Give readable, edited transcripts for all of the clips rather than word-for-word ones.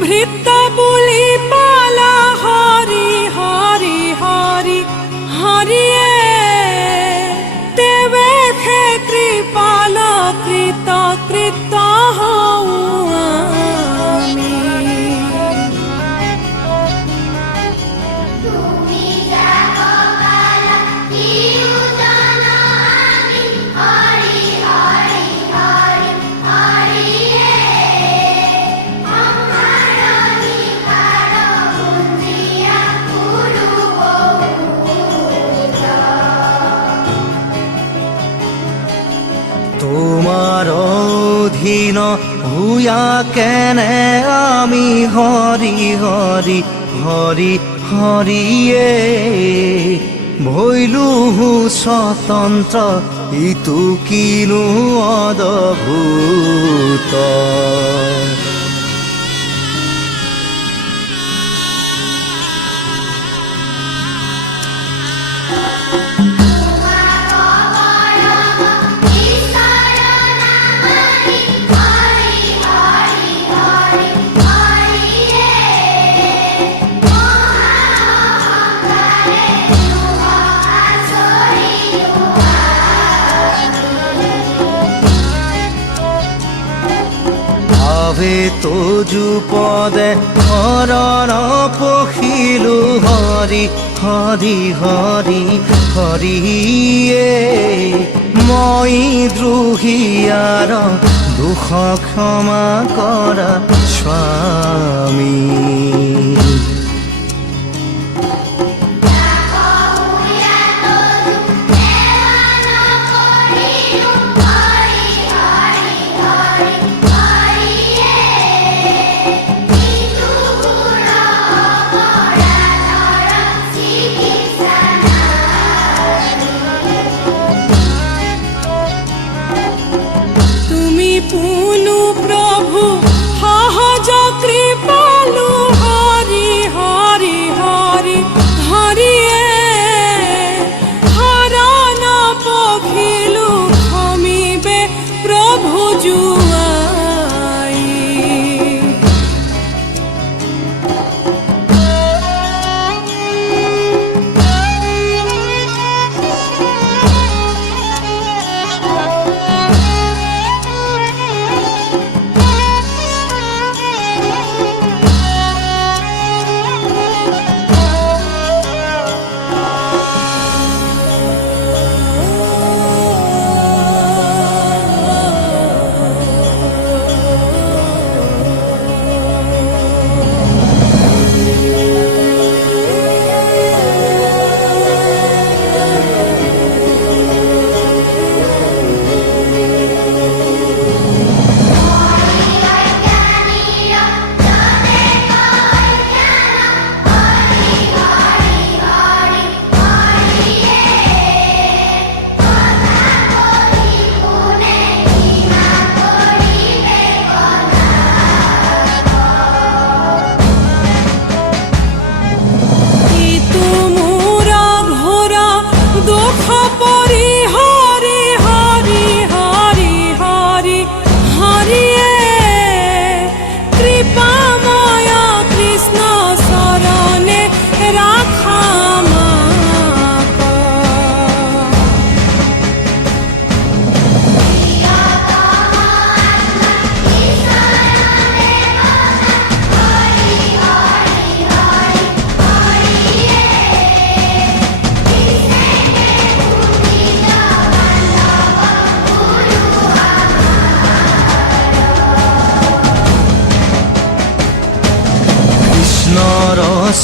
ভৃত্য বুলি পালা হরি হরি হরি হরিয়ে তেবে খে কৃপাল কৃত কৃত হও আমি। তোমার অধীন হুয়া কেনে আমি হরি হরি হরি হরিয়ে ভৈলু স্বতন্ত্র ইতু কিনু অদ্ভুত। ভাবে তোজু পদে হরণ পখিলু হরি হরি হরি হরিয়ে মই দ্রোহিয়ার দুঃখ ক্ষমা করা স্বামী। পুনু প্রভু সহজ কৃপালু হরি হরি হরি হরিয়ে হরণ পখিলু ক্ষমিবে প্রভু জুয়াই।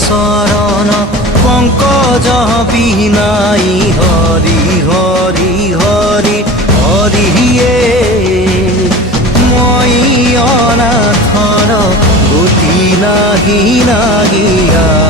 শরণ পঙ্কজ বিনাই হরি হরি হরি হরিয়ে মই অনাথর গতি নাহি নাহিয়া।